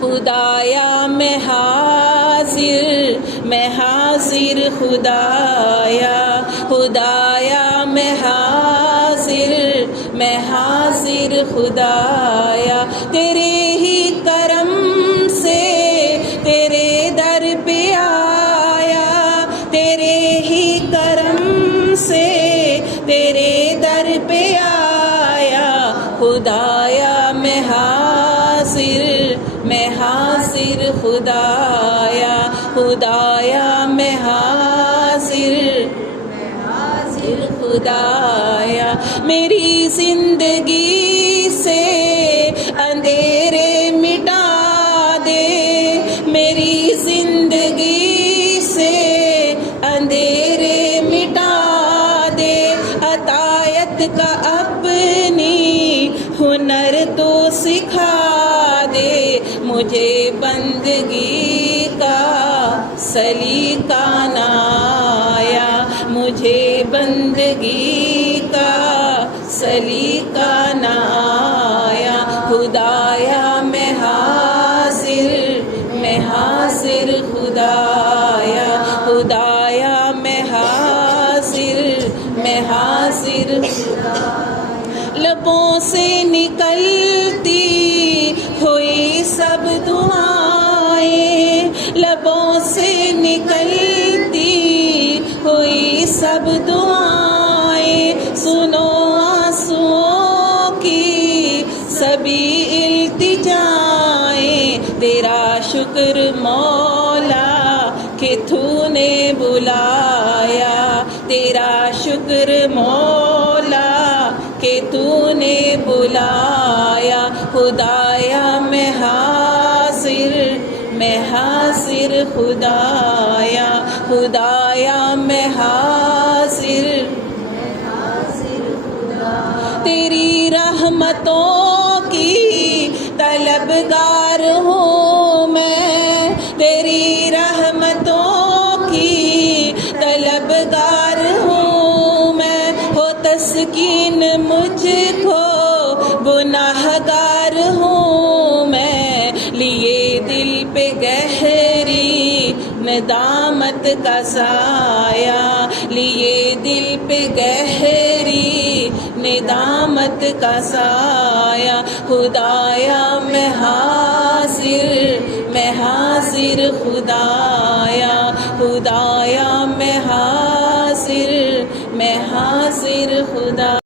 خدایا میں حاضر خدایا، خدایا میں حاضر خدایا، تیرے ہی کرم سے تیرے در پہ آیا، تیرے ہی کرم سے تیرے در پہ آیا، خدایا میں حاضر خدایا، خدایا میں حاضر خدایا، میری زندگی سے اندھیرے مٹا دے، میری زندگی سے اندھیرے مٹا دے، عطایت کا اپنی ہنر تو سکھا دے، مجھے بندگی کا سلیقہ نہ آیا، مجھے بندگی کا سلیقہ نہ آیا، خدایا میں حاضر خدایا، خدایا میں حاضر لبوں سے نکلتی ہوئی سب دعائیں، لبوں سے نکلتی ہوئی سب دعائیں، سنو آنسوؤں کی سبھی التجائیں، تیرا شکر مولا کہ تو نے بلایا، تیرا شکر مولا کہ تو نے بلایا، خدایا میں حاضر خدایا، خدایا میں حاضر تیری رحمتوں کی طلبگار ہوں میں، تیری رحمتوں کی طلبگار ہوں میں، ہو تسکین مجھ کو گناہگار ہوں میں، لیے دل پہ گہری ندامت کا سایہ، لیے دل پہ گہری ندامت کا سایہ، خدایا میں حاضر خدایا، خدایا میں حاضر خدا